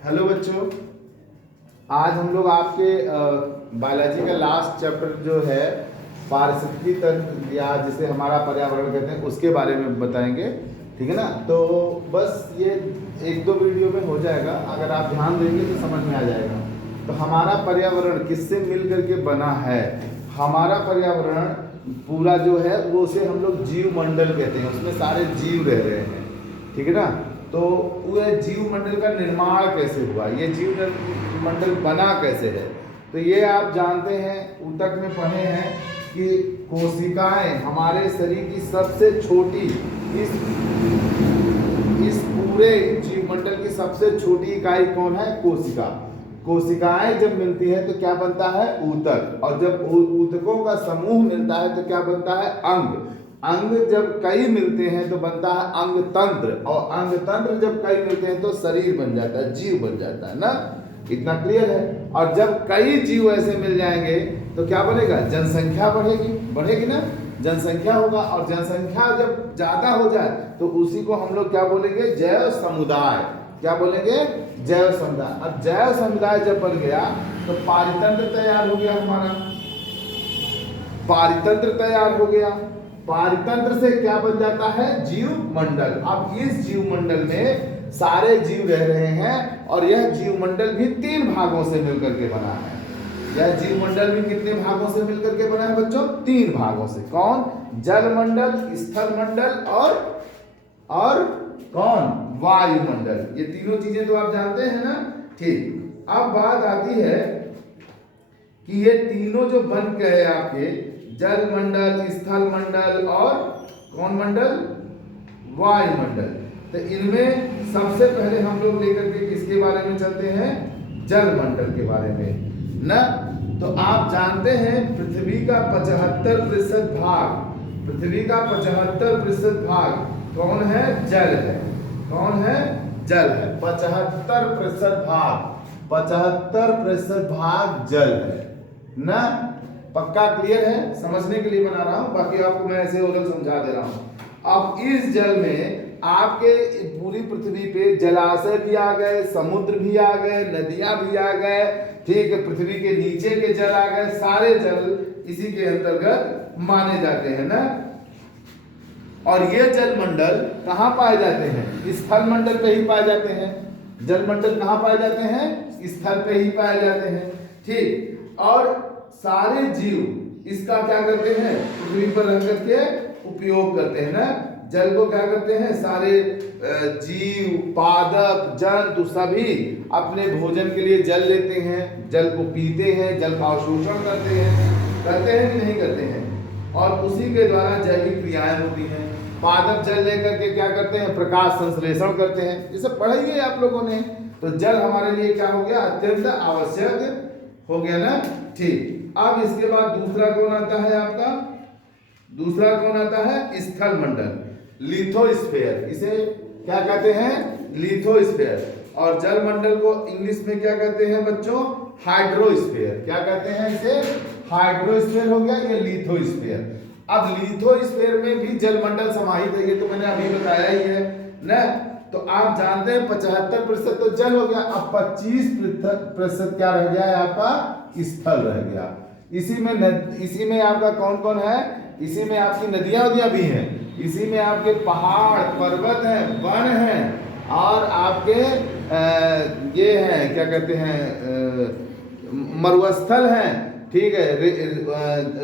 Hello बच्चों, आज हम लोग आपके बायोलॉजी का लास्ट चैप्टर जो है पारिस्थितिकी तंत्र या जिसे हमारा पर्यावरण कहते हैं उसके बारे में बताएंगे। ठीक है ना। तो बस ये एक दो वीडियो में हो जाएगा, अगर आप ध्यान देंगे तो समझ में आ जाएगा। तो हमारा पर्यावरण किससे मिल करके बना है? हमारा पर्यावरण पूरा जो है वो उसे हम लोग जीव मंडल कहते हैं, उसमें सारे जीव रह रहे हैं। ठीक है ना। तो वह जीव मंडल का निर्माण कैसे हुआ, ये जीव मंडल बना कैसे है? तो ये आप जानते हैं, ऊतक में पढ़े हैं कि कोशिकाएं हमारे शरीर की सबसे छोटी, इस पूरे जीव मंडल की सबसे छोटी इकाई कौन है? कोशिका। कोशिकाएं जब मिलती है तो क्या बनता है? ऊतक। और जब ऊतकों का समूह मिलता है तो क्या बनता है? अंग। अंग जब कई मिलते हैं तो बनता है अंग तंत्र, और अंग तंत्र जब कई मिलते हैं तो शरीर बन जाता है, जीव बन जाता है ना। इतना क्लियर है। और जब कई जीव ऐसे मिल जाएंगे तो क्या बनेगा? जनसंख्या बढ़ेगी ना, जनसंख्या होगा। और जनसंख्या जब ज्यादा हो जाए तो उसी को हम लोग क्या बोलेंगे? जैव समुदाय। क्या बोलेंगे? जैव समुदाय। अब जैव समुदाय जब बन गया तो पारितंत्र तैयार हो गया हमारा, पारितंत्र तैयार हो गया। पारितंत्र से क्या बन जाता है? जीव मंडल। अब इस जीव मंडल में सारे जीव रह रहे हैं, और यह जीव मंडल भी 3 भागों से मिलकर के बना है। यह जीव मंडल भी कितने भागों से मिलकर के बना है बच्चों? 3 भागों से। कौन? जल मंडल, स्थल मंडल और कौन? वायुमंडल। ये तीनों चीजें तो आप जानते हैं ना। ठीक। अब बात आती है कि ये तीनों जो बन गए आपके, जल मंडल, स्थल मंडल और कौन मंडल? वायुमंडल। तो इनमें सबसे पहले हम लोग लेकर के किसके बारे में चलते हैं? जल मंडल के बारे में ना। तो आप जानते हैं पृथ्वी का 75% भाग, पृथ्वी का 75% भाग कौन है? जल है। कौन है? जल है। 75% भाग, 75% भाग जल है ना। पक्का क्लियर है? समझने के लिए बना रहा हूं, बाकी आपको मैं ऐसे उधर समझा दे रहा हूं। अब इस जल में आपके पूरी पृथ्वी पे जलाशय भी आ गए, समुद्र भी आ गए, नदियां भी आ गए। ठीक है। पृथ्वी के नीचे के जल आ गए, सारे जल इसी के अंतर्गत माने जाते हैं ना। और ये जल मंडल कहाँ पाए जाते हैं? स्थल मंडल पे ही पाए जाते हैं। जल मंडल कहाँ पाए जाते हैं? स्थल पे ही पाए जाते हैं। ठीक। और सारे जीव इसका क्या करते हैं? पृथ्वी पर रह करके उपयोग करते हैं ना। जल को क्या करते हैं? सारे जीव, पादप, जंतु सभी अपने भोजन के लिए जल लेते हैं, जल को पीते हैं, जल का अवशोषण करते हैं कि नहीं करते हैं? और उसी के द्वारा जैविक क्रियाएं होती हैं। पादप जल लेकर के क्या करते हैं? प्रकाश संश्लेषण करते हैं। ये सब पढ़ा ही है आप लोगों ने। तो जल हमारे लिए क्या हो गया? अत्यंत आवश्यक हो गया ना। ठीक। अब इसके बाद दूसरा कौन आता है आपका? दूसरा कौन आता है? स्थल मंडल, लिथोस्फीयर। इसे क्या कहते हैं? लिथोस्फीयर। और जल मंडल को इंग्लिश में क्या कहते हैं बच्चों? हाइड्रोस्फीयर। क्या कहते हैं इसे? हाइड्रोस्फीयर हो गया, ये लिथोस्फीयर। अब लिथोस्फीयर में भी जल मंडल समाहित है, ये तो मैंने अभी बताया ही है ना। तो आप जानते हैं 75% तो जल हो गया, अब 25% क्या रह गया है आपका? स्थल रह गया। इसी में आपका कौन कौन है? इसी में आपकी नदियां भी हैं, इसी में आपके पहाड़ पर्वत हैं, वन हैं, और आपके ये हैं क्या कहते हैं? मरुस्थल हैं। ठीक है।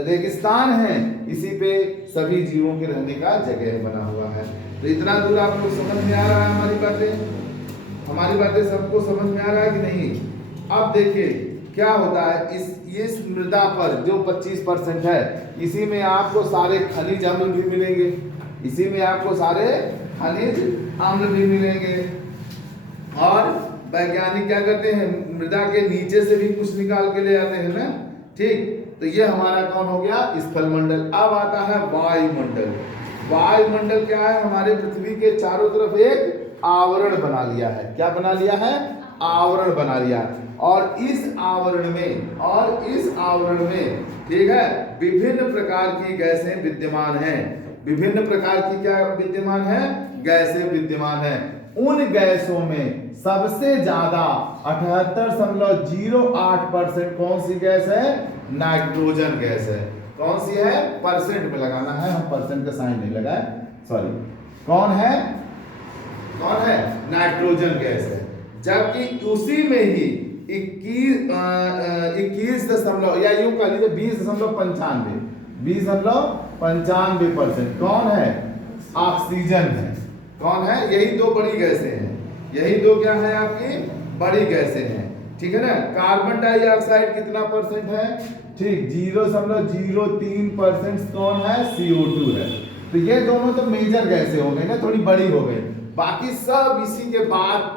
रेगिस्तान है। इसी पे सभी जीवों के रहने का जगह बना हुआ है। तो इतना दूर आप लोग समझ में आ रहा है? हमारी बातें सबको समझ में आ रहा है कि नहीं? अब देखिए क्या होता है, इस मृदा पर जो 25% है, इसी में आपको सारे खनिज अम्ल भी मिलेंगे, इसी में आपको सारे खनिज अम्ल भी मिलेंगे। और वैज्ञानिक क्या करते हैं? मृदा के नीचे से भी कुछ निकाल के ले आते हैं ना। ठीक। तो ये हमारा कौन हो गया? स्थल मंडल। अब आता है वायुमंडल। वायुमंडल क्या है? हमारे पृथ्वी के चारों तरफ एक आवरण बना लिया है। क्या बना लिया है? आवरण बना लिया। और इस आवरण में ठीक है, विभिन्न प्रकार की गैसें विद्यमान हैं। विभिन्न प्रकार की क्या विद्यमान है? गैसें विद्यमान है। उन गैसों में सबसे ज्यादा 78.08% कौन सी गैस है? नाइट्रोजन गैस है। कौन सी है? परसेंट में लगाना है, हम परसेंट का साइन नहीं लगाए, सॉरी। कौन है? कौन है? नाइट्रोजन गैस है। जबकि उसी में ही 21 या यूं कह लीजिए 20.95% कौन है? ऑक्सीजन है। कौन है? यही दो बड़ी गैसें हैं, यही दो क्या है आपकी बड़ी गैसें हैं, ठीक है ना। कार्बन डाइऑक्साइड कितना परसेंट है? ठीक 0.03% कौन है? CO2 है। तो ये दोनों तो मेजर गैसें हो गई ना, थोड़ी बड़ी हो गई। बाकी सब इसी के बाद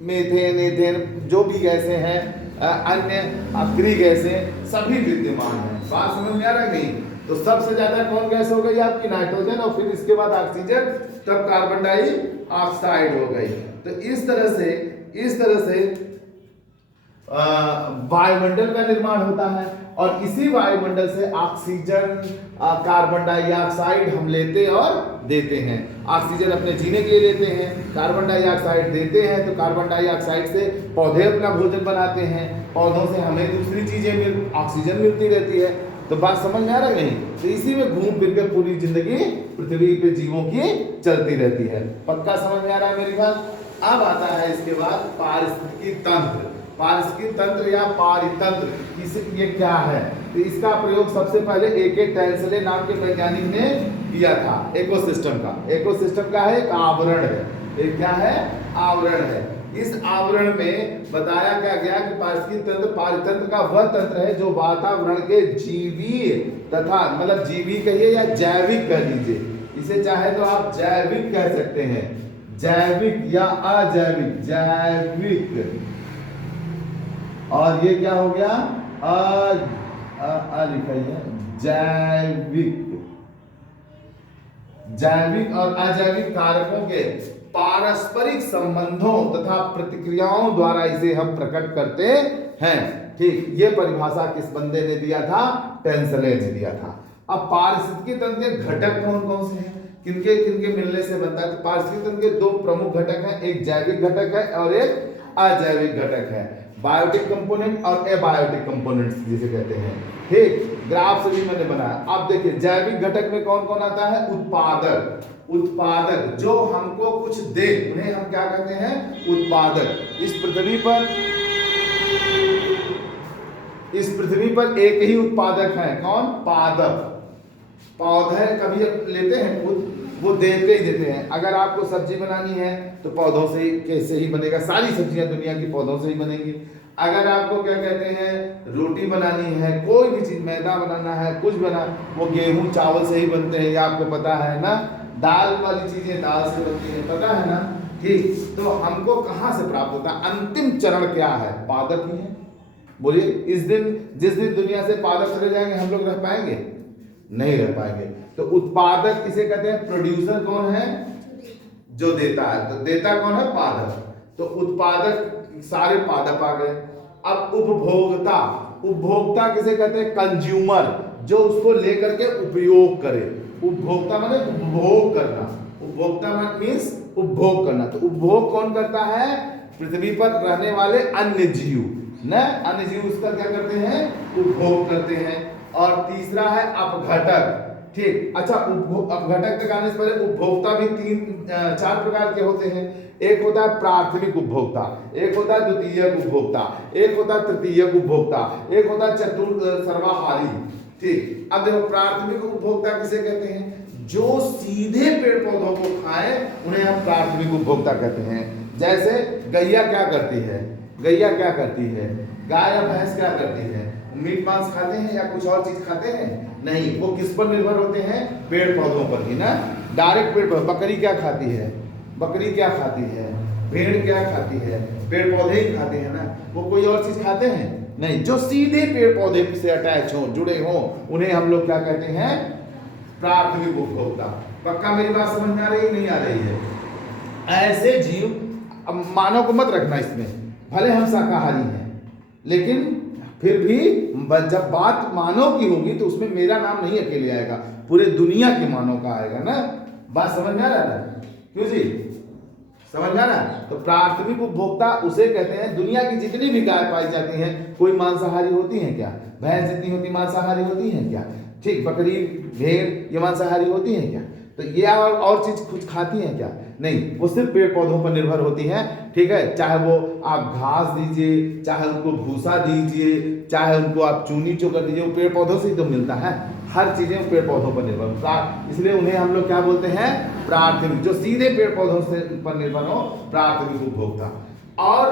मीथेन, एथेन, जो भी गैसें हैं, अन्य गृह गैसें सभी विद्यमान हैं। बात समझ में आ रहा है नहीं? तो सबसे ज्यादा कौन गैस हो गई आपकी? नाइट्रोजन, और फिर इसके बाद ऑक्सीजन, तब कार्बन डाइऑक्साइड हो गई। तो इस तरह से वायुमंडल का निर्माण होता है, और इसी वायुमंडल से ऑक्सीजन, कार्बन डाइऑक्साइड हम लेते और देते हैं। ऑक्सीजन अपने जीने के लिए लेते हैं, कार्बन डाइऑक्साइड देते हैं, तो कार्बन डाइऑक्साइड से पौधे अपना भोजन बनाते हैं, पौधों से हमें दूसरी चीजें ऑक्सीजन मिलती रहती है। तो बात समझ में आ रहा है नहीं? तो इसी में घूम फिर के पूरी जिंदगी पृथ्वी पे जीवों की चलती रहती है। पक्का समझ में आ रहा है मेरी बात? अब आता है इसके बाद पारिस्थितिकी तंत्र। पारिस्थितिकी तंत्र या पारितंत्र, ये क्या है? तो इसका प्रयोग सबसे पहले A.K. टेंसले नाम के वैज्ञानिक ने किया था। इकोसिस्टम का है एक आवरण है, एक क्या है? आवरण है। इस आवरण में बताया क्या गया कि पारिस्थितिकी तंत्र पारितंत्र का वह तंत्र है जो वातावरण के जीवीय तथा, मतलब जीवी कहिए या जैविक कह लीजिए, इसे चाहे तो आप जैविक कह सकते हैं, जैविक या अजैविक, जैविक, और ये क्या हो गया? लिखा है जैविक और अजैविक कारकों के पारस्परिक संबंधों तथा प्रतिक्रियाओं द्वारा इसे हम प्रकट करते हैं। ठीक, ये परिभाषा किस बंदे ने दिया था? टेंसले ने दिया था। अब पारिस्थितिकी तंत्र के घटक कौन कौन से हैं, किनके किनके मिलने से बनता है? तो पारिस्थितिकी तंत्र के दो प्रमुख घटक हैं, एक जैविक घटक है और एक अजैविक घटक है। बायोटिक कंपोनेंट और एबायोटिक कंपोनेंट्स जिसे कहते हैं। ठीक, ग्राफ से भी मैंने बनाया। अब देखिए जैविक घटक में कौन कौन आता है? उत्पादक जो हमको कुछ दे, उन्हें हम क्या कहते हैं? उत्पादक। इस पृथ्वी पर एक ही उत्पादक है, कौन? पादप। पौधे कभी लेते हैं खुद, वो देते ही देते हैं। अगर आपको सब्जी बनानी है तो पौधों से कैसे ही बनेगा, सारी सब्जियां दुनिया की पौधों से ही बनेंगी। अगर आपको क्या कहते हैं, रोटी बनानी है, कोई भी चीज, मैदा बनाना है, कुछ बना, वो गेहूं चावल से ही बनते हैं, ये आपको पता है ना। दाल वाली चीजें दाल से बनती है, पता है ना। ठीक, तो हमको कहां से प्राप्त होता है? अंतिम चरण क्या है? पादप ही है। बोलिए, जिस दिन दुनिया से पादप चले जाएंगे हम लोग रह पाएंगे? नहीं रह पाएंगे। तो उत्पादक किसे कहते हैं? प्रोड्यूसर कौन है? जो देता है। तो देता कौन है? पादप। तो उत्पादक सारे पादप आ गए। अब उपभोक्ता किसे कहते हैं? कंज्यूमर, जो उसको लेकर के उपयोग करे। उपभोक्ता माने उपभोग करना, उपभोक्ता मीन्स उपभोग करना। तो उपभोग कौन करता है? पृथ्वी पर रहने वाले अन्य जीव न, अन्य जीव उसका क्या करते हैं? उपभोग करते हैं। और तीसरा है अपघटक। ठीक, अच्छा, अपघटक तक आने से पहले उपभोक्ता भी 4 प्रकार के होते हैं। एक होता है प्राथमिक उपभोक्ता, एक होता है द्वितीयक उपभोक्ता, एक होता है तृतीयक उपभोक्ता, एक होता है चतुर्थ सर्वाहारी। ठीक, अब देखो प्राथमिक उपभोक्ता किसे कहते हैं? जो सीधे पेड़ पौधों को खाएं उन्हें हम प्राथमिक उपभोक्ता कहते हैं। जैसे गैया क्या करती है? गाय या भैंस क्या करती है? मीट मांस खाते हैं या कुछ और चीज खाते हैं? नहीं, वो किस पर निर्भर होते हैं? पेड़ पौधों पर ही ना, डायरेक्ट पेड़ पर। बकरी क्या खाती है? भेड़ क्या खाती है? पेड़ पौधे ही खाते हैं ना, वो कोई और चीज खाते हैं? नहीं। जो सीधे पेड़ पौधे से अटैच हो, जुड़े हो, उन्हें हम लोग क्या कहते हैं? प्राथमिक उपभोक्ता। पक्का मेरी बात समझ में आ रही है? नहीं आ रही है? ऐसे जीव, अब मानव को मत रखना इसमें, भले हम शाकाहारी हैं, लेकिन फिर भी जब बात मानव की होगी तो उसमें मेरा नाम नहीं अकेले आएगा, पूरे दुनिया के मानव का आएगा ना। बात समझ में आ रहा है? क्यों जी? समझ गया ना। तो प्राथमिक उपभोक्ता उसे कहते हैं, दुनिया की जितनी भी गाय पाई जाती हैं, कोई मांसाहारी होती हैं क्या? भैंस जितनी होती मांसाहारी होती हैं क्या? ठीक, बकरी भेड़ ये मांसाहारी होती हैं क्या? तो ये और चीज कुछ खाती हैं क्या? नहीं, वो सिर्फ पेड़ पौधों पर निर्भर होती हैं। ठीक है, चाहे वो आप घास दीजिए, चाहे उनको भूसा दीजिए, चाहे उनको आप चूनी चोकर दीजिए, वो पेड़ पौधों से ही तो मिलता है। हर चीजें पेड़ पौधों पर निर्भर, इसलिए उन्हें हम लोग क्या बोलते हैं? प्राथमिक, जो सीधे पेड़ पौधों से पर निर्भर हो, प्राथमिक उपभोक्ता। और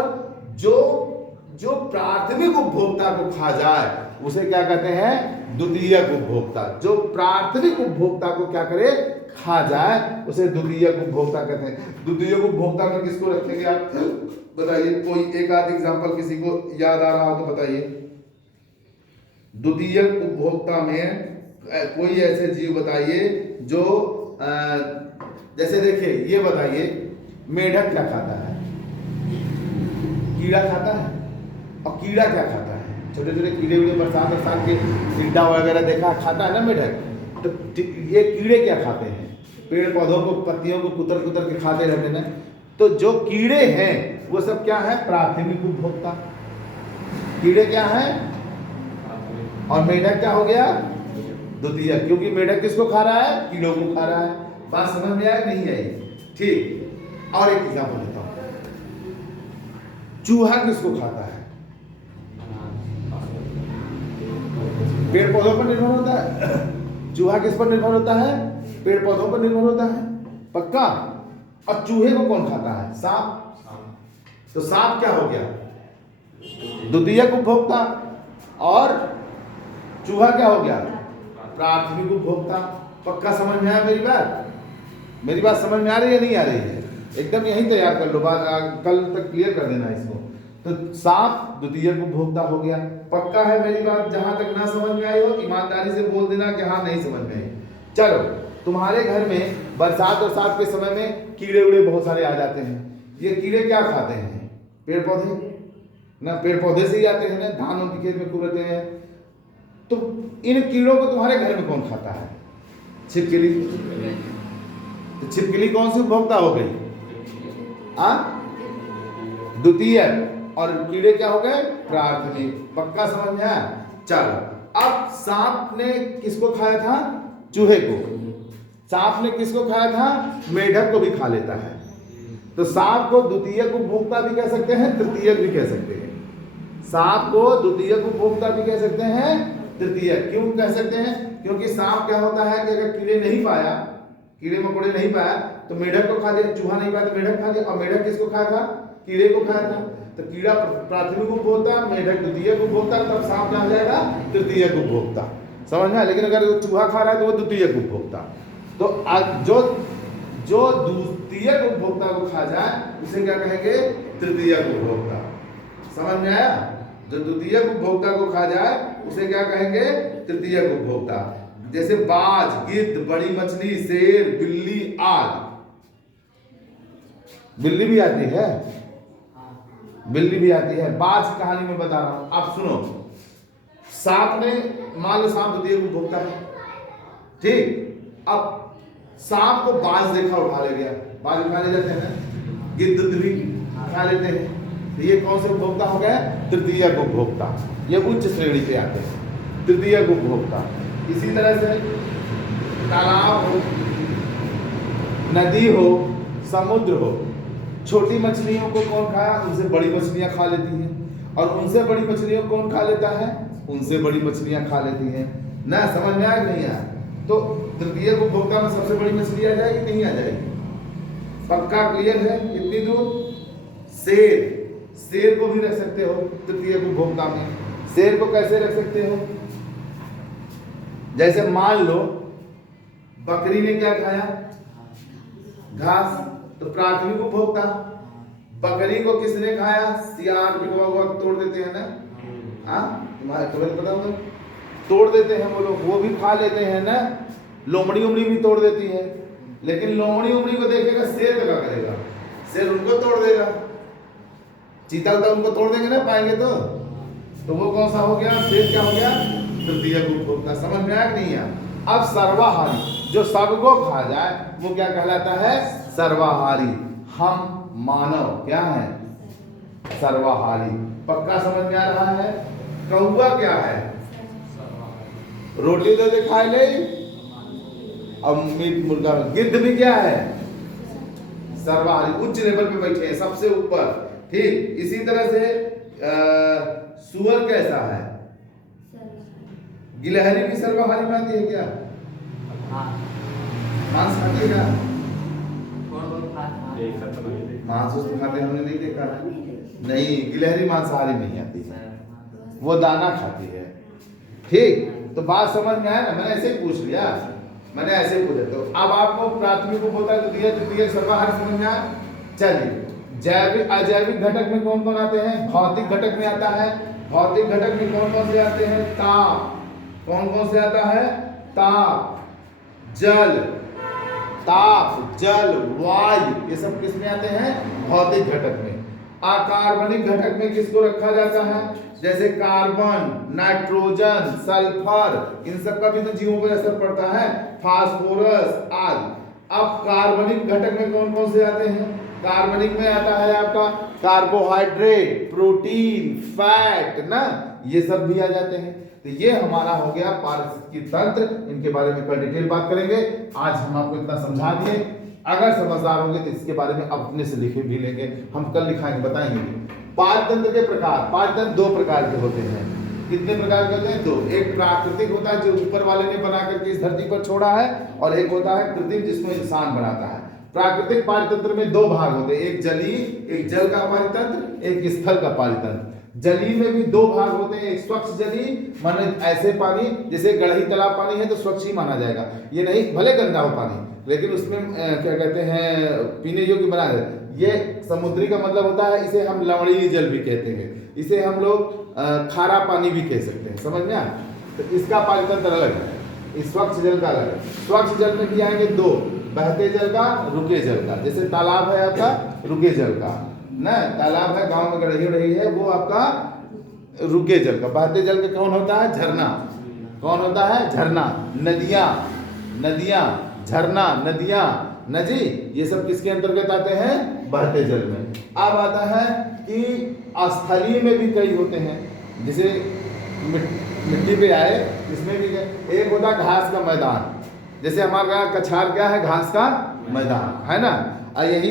जो प्राथमिक उपभोक्ता को खा जाए उसे क्या कहते हैं? द्वितीयक उपभोक्ता। जो प्राथमिक उपभोक्ता को क्या करे? खा जाए, उसे द्वितीयक उपभोक्ता कहते हैं। द्वितीयक उपभोक्ता में किसको रखेंगे आप? बताइए, कोई एक आध एग्जांपल किसी को याद आ रहा हो तो बताइए। द्वितीयक उपभोक्ता में कोई ऐसे जीव बताइए जो जैसे देखिए, ये बताइए, मेढक क्या खाता है? कीड़ा खाता है। और कीड़ा क्या खाता है? छोटे छोटे कीड़े उड़े बरसात के टिड्डा वगैरह देखा, खाता है ना मेढक। तो ये कीड़े क्या खाते हैं? पेड़ पौधों को, पत्तियों को कुतर कुतर के खाते रहते हैं। तो जो कीड़े हैं वो सब क्या है? प्राथमिक उपभोक्ता। कीड़े क्या है? और मेढक क्या हो गया? द्वितीय, क्योंकि मेढक किसको खा रहा है? कीड़ों को खा रहा है। बात समझ में आया नहीं आई? ठीक, और एक एग्जांपल देता हूं। चूहा किसको खाता है? पेड़ पौधों पर निर्भर होता है। चूहा किस पर निर्भर होता है? पेड़ पौधों पर निर्भर होता है, पक्का। और चूहे को कौन खाता है? सांप। तो सांप क्या हो गया? द्वितीयक उपभोक्ता। और चूहा क्या हो गया? प्राथमिक उपभोक्ता। पक्का समझ में आया मेरी बात? मेरी बात समझ में आ रही है नहीं आ रही है? एकदम यही तैयार कर लो, कल तक क्लियर कर देना इसको। तो सांप द्वितीयक उपभोक्ता हो गया। पक्का है मेरी बात? जहां तक ना समझ में आई हो ईमानदारी से बोल देना कि हाँ नहीं समझ में आई। चलो, तुम्हारे घर में बरसात के समय में कीड़े उड़े बहुत सारे आ जाते हैं। ये कीड़े क्या खाते हैं? पेड़ पौधे ना, पेड़ पौधे से ही आते हैं ना, धान के खेत में खूब रहते हैं। तो इन कीड़ों को तुम्हारे घर में कौन खाता है? छिपकली। तो छिपकली कौन सी उपभोक्ता हो गई? द्वितीय। और कीड़े क्या हो गए? प्राथमिक। पक्का समझ में आया? चलो, अब सांप ने किसको खाया था? चूहे को। सांप ने किसको खाया था? मेढक को भी खा लेता है। तो सांप को द्वितीयक उपभोक्ता भी कह सकते हैं, तृतीयक भी कह सकते हैं। सांप को द्वितीयक उपभोक्ता भी कह सकते हैं, तृतीयक। क्यों कह सकते हैं? क्योंकि सांप क्या होता है कि अगर कीड़े नहीं पाया, कीड़े मकोड़े नहीं पाया तो मेढक को खा लिया, चूहा नहीं पाया तो मेढक खा लिया। और मेढक किसको खाया था? कीड़े को खाया था। तो कीड़ा प्राथमिक उपभोक्ता, मेढक द्वितीयक उपभोक्ता, तब सांप क्या हो जाएगा? तृतीयक उपभोक्ता। समझ में? लेकिन अगर चूहा खा रहा है तो वो द्वितीयक उपभोक्ता। तो जो द्वितीयक उपभोक्ता को खा जाए उसे क्या कहेंगे? तृतीयक उपभोक्ता। समझ में आया? जो द्वितीयक उपभोक्ता को खा जाए उसे क्या कहेंगे? तृतीयक उपभोक्ता। जैसे बाज, गिद्ध, बड़ी मछली, शेर, बिल्ली आदि। बिल्ली भी आती है, बिल्ली भी आती है। बाज की कहानी में बता रहा हूं, आप सुनो। सांप ने, मान लो सांप द्वितीयक उपभोक्ता है, ठीक। अब सांप को बाज देखा, उठा ले गया। बाज उठा ले जाते हैं ना, गिद्ध भी खा लेते हैं। तो ये कौन से उपभोक्ता हो गए? तृतीयक उपभोक्ता। ये उच्च श्रेणी पे आते हैं, तृतीयक उपभोक्ता। इसी तरह से तालाब हो, नदी हो, समुद्र हो, छोटी मछलियों को कौन खाया? उनसे बड़ी मछलियां खा लेती हैं। और उनसे बड़ी मछलियों को कौन खा लेता है? उनसे बड़ी मछलियां खा लेती हैं ना। समझ में आया नहीं आया? तो तृतीयक उपभोक्ता में सबसे बड़ी मछली आ जाएगी नहीं आ जाएगी? पक्का क्लियर है इतनी दूर? शेर को भी रख सकते हो तृतीयक उपभोक्ता में। शेर को कैसे रख सकते हो? जैसे मान लो बकरी ने क्या खाया? घास। तो प्राथमिक उपभोक्ता। बकरी को किसने खाया? सियार बिगवा हुआ तोड़ देते हैं ना, तुम्हारे तुम्हें पता होगा, तोड़ देते हैं वो लोग, वो भी खा लेते हैं ना। लोमड़ी उमड़ी भी तोड़ देती है। लेकिन लोमड़ी उमड़ी को देखेगा शेर क्या करेगा? शेर उनको तोड़ देगा। चीता उता उनको तोड़ देंगे ना, पाएंगे तो वो कौन सा हो गया? शेर क्या हो गया? तृतीयक उपभोक्ता। समझ में आया नहीं आया? अब सर्वाहारी, जो सबको खा जाए वो क्या कहलाता है? सर्वाहारी। हम, मानव क्या है? सर्वाहारी। पक्का समझ में आ रहा है? कौवा क्या है? रोटी दे दे खाए ले, अब मीट मुर्गा। गिद्ध भी क्या है? सर्वाहारी, उच्च लेवल पे बैठे हैं, सबसे ऊपर। ठीक इसी तरह से सुअर कैसा है? गिलहरी भी सर्वाहारी में आती है क्या? मांस खाती है क्या? मांस तो खाते हमने नहीं देखा है। नहीं, गिलहरी मांसाहारी नहीं आती है, वो दाना खाती है। ठीक, तो बात समझ में आया ना? मैंने ऐसे ही पूछ लिया, मैंने ऐसे पूछा। तो अब आपको प्राथमिक उपभोक्ता द्वितीय सर्वाहारी समझ में आया। चलिए, जैविक अजैविक घटक में कौन कौन आते हैं? भौतिक घटक में आता है। भौतिक घटक में कौन कौन से आते हैं? ताप। कौन कौन से आता है? ताप, जल, ताप, जल, वायु, ये सब किस में आते हैं? भौतिक घटक में। अकार्बनिक घटक में किसको रखा जाता है? जैसे कार्बन, नाइट्रोजन, सल्फर, इन सब का भी तो जीवों पर असर पड़ता है, फास्फोरस आदि। अब कार्बनिक घटक में कौन कौन से आते हैं? कार्बनिक में आता है आपका कार्बोहाइड्रेट, प्रोटीन, फैट ना, ये सब भी आ जाते हैं। तो ये हमारा हो गया पारिस्थितिकी तंत्र, इनके बारे में कल डिटेल बात करेंगे। आज हम आपको इतना समझा दिए, अगर समझदार होंगे तो इसके बारे में अपने से लिखे भी लेंगे, हम कल लिखाएंगे, बताएंगे। पारतंत्र के प्रकार, पारतंत्र दो प्रकार के होते हैं। कितने प्रकार के होते हैं? दो। एक प्राकृतिक होता है जो ऊपर वाले ने बना करके इस धरती पर छोड़ा है, और एक होता है कृत्रिम जिसको इंसान बनाता है। प्राकृतिक पारितंत्र में दो भाग होते हैं, एक जलीय, एक जल का पारितंत्र, एक स्थल का पारितंत्र। जलीय में भी दो भाग होते हैं, एक स्वच्छ जलीय माने ऐसे पानी, जैसे गढ़ी तालाब पानी है तो स्वच्छ ही माना जाएगा, ये नहीं भले गंदा हो पानी, लेकिन उसमें क्या कहते हैं पीने योग्य बना है। ये समुद्री का मतलब होता है, इसे हम लवणीय जल भी कहते हैं, इसे हम लोग खारा पानी भी कह सकते हैं, समझ में आया? तो इसका पारितंत्र अलग है, इस स्वच्छ जल का अलग है। स्वच्छ जल में भी आएंगे दो, बहते जल का, रुके जल का। जैसे तालाब है आपका रुके जल का ना, तालाब है गांव में गढ़ी रही है, वो आपका रुके जल का। बहते जल का कौन होता है? झरना। कौन होता है? झरना। नदियां, नदियां, झरना, नदियां, नदी, ये सब किसके अंतर्गत आते हैं? बहते जल में। अब आता है कि स्थलीय में भी कई होते हैं, जैसे मिट्टी पे आए, इसमें भी एक होता है घास का मैदान, जैसे हमारा कछार क्या है? घास का मैदान है ना। और यही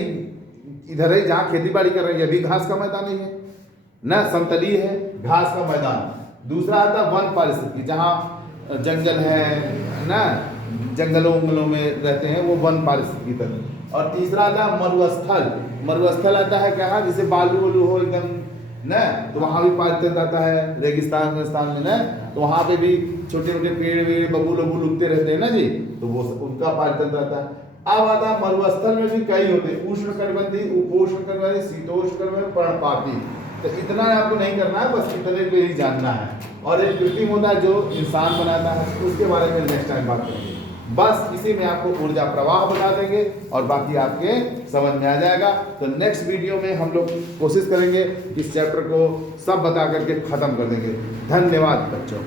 इधर ही जहाँ खेती बाड़ी कर रहे हैं, ये भी घास का मैदान ही है ना, समतलीय है, घास का मैदान। दूसरा आता है वन पारिस्थितिकी, जहाँ जंगल है ना, जंगलों उंगलों में रहते हैं, वो वन पारिस्थितिकी तंत्र। और तीसरा आता है मरुस्थल। मरुस्थल आता है कहाँ? जैसे बालू वालू हो एकदम ना, तो वहाँ भी पारितंत्र आता है, रेगिस्तान में ना, तो वहाँ पे भी छोटे छोटे पेड़ बबूल वबूल उगते रहते हैं ना जी, तो वो उनका पारितंत्र आता है। अब आता है मरुस्थल में भी कई होते हैं, उष्णकटिबंधीय, उपोष्णकटिबंधीय, शीतोष्णकटिबंधीय, पर्णपाती। तो इतना आपको नहीं करना है, बस इतने पे ही जानना है। और एक कृत्रिम होता है जो इंसान बनाता है, उसके बारे में नेक्स्ट टाइम बात करेंगे। बस इसी में आपको ऊर्जा प्रवाह बता देंगे और बाकी आपके समझ में आ जाएगा। तो नेक्स्ट वीडियो में हम लोग कोशिश करेंगे इस चैप्टर को सब बता करके खत्म कर देंगे। धन्यवाद बच्चों।